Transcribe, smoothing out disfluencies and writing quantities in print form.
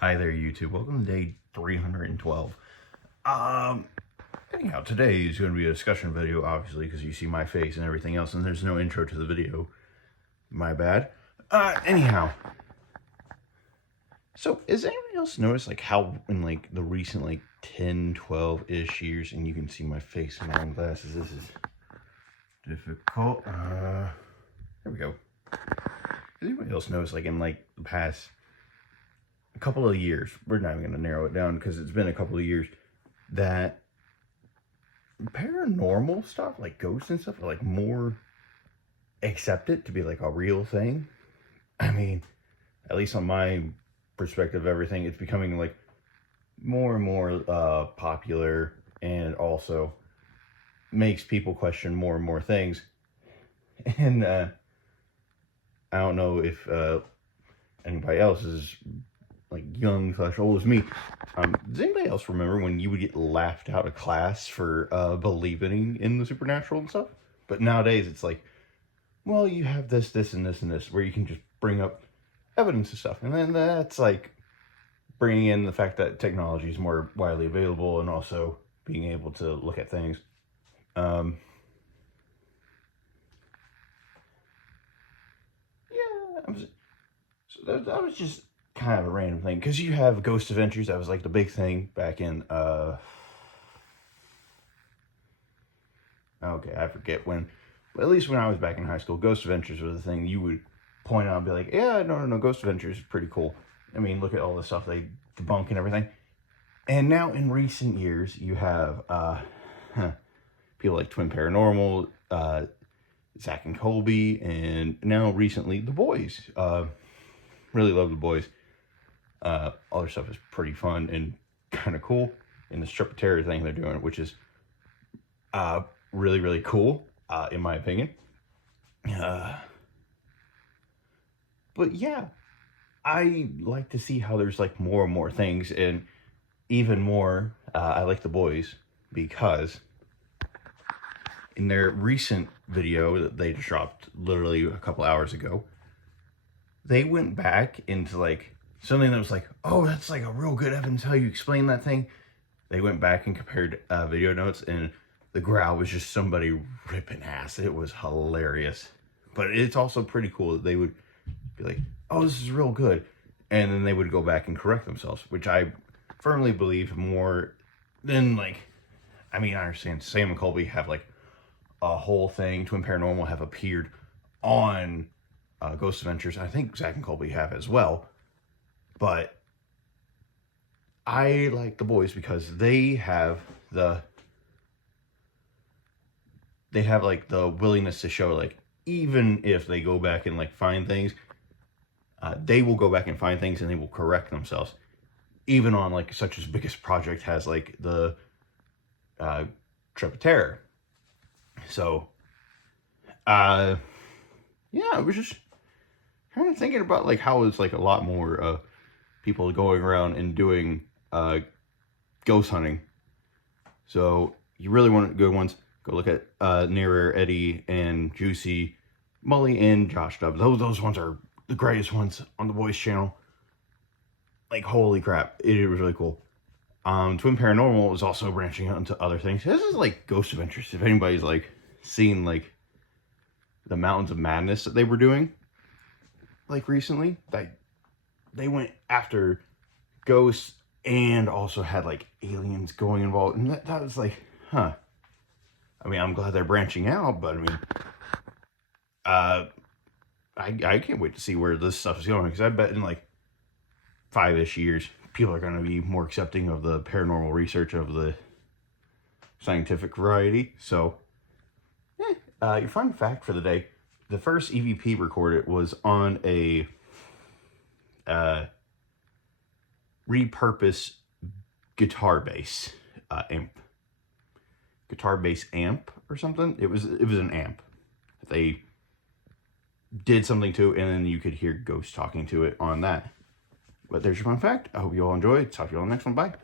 Hi there, YouTube. Welcome to day 312. Anyhow, today is going to be a discussion video, obviously, because you see my face and everything else, and there's no intro to the video. My bad. Anyhow. So, has anybody else noticed, like, how in, like, the recent, like, 10, 12-ish years, and you can see my face in my own glasses, this is difficult. There we go. Has anybody else noticed, like, in, like, the past a couple of years, we're not even going to narrow it down because it's been a couple of years, that paranormal stuff, like ghosts and stuff, are like more accepted to be like a real thing. I mean, at least on my perspective of everything, it's becoming like more and more popular, and also makes people question more and more things. And I don't know if anybody else is like young / old as me. Does anybody else remember when you would get laughed out of class for believing in the supernatural and stuff? But nowadays it's like, well, you have this, this, and this, and this, where you can just bring up evidence and stuff. And then that's like bringing in the fact that technology is more widely available, and also being able to look at things. Yeah, so that was just kind of a random thing, because you have Ghost Adventures. That was like the big thing back in okay, I forget when, but at least when I was back in high school, Ghost Adventures was the thing you would point out and be like, yeah, no, Ghost Adventures is pretty cool. I mean, look at all the stuff they debunk and everything. And now in recent years, you have people like Twin Paranormal, Zach and Colby, and now recently The Boys. Really love The Boys. All their stuff is pretty fun and kind of cool. And the Strip of Terror thing they're doing, which is really, really cool, in my opinion. But yeah, I like to see how there's like more and more things, and even more, I like The Boys because in their recent video that they just dropped literally a couple hours ago, they went back into like something that was like, oh, that's like a real good evidence how you explain that thing. They went back and compared video notes, and the growl was just somebody ripping ass. It was hilarious. But it's also pretty cool that they would be like, oh, this is real good. And then they would go back and correct themselves, which I firmly believe more than like, I mean, I understand Sam and Colby have like a whole thing. Twin Paranormal have appeared on Ghost Adventures. I think Zach and Colby have as well. But I like The Boys because they have like the willingness to show, like, even if they go back and like find things, they will go back and find things and they will correct themselves, even on like such as biggest project has like the Trip of Terror. So yeah, I was just kind of thinking about like how it's like a lot more people going around and doing ghost hunting. So you really want good ones, go look at Nearer, Eddie, and Juicy, Molly, and Josh Dub. Those ones are the greatest ones on the Boys channel. Like, holy crap, it was really cool. Twin Paranormal is also branching out into other things. This is like Ghost Adventures. If anybody's like seen like the Mountains of Madness that they were doing like recently, they went after ghosts and also had like aliens going involved, and that was like, huh. I mean, I'm glad they're branching out, but I mean, I can't wait to see where this stuff is going, because I bet in like 5-ish years, people are going to be more accepting of the paranormal research of the scientific variety. So, your fun fact for the day: the first EVP recorded was on a repurposed guitar bass amp or something. It was an amp. They did something to it, and then you could hear ghosts talking to it on that. But there's your fun fact. I hope you all enjoy. Talk to you all in the next one. Bye.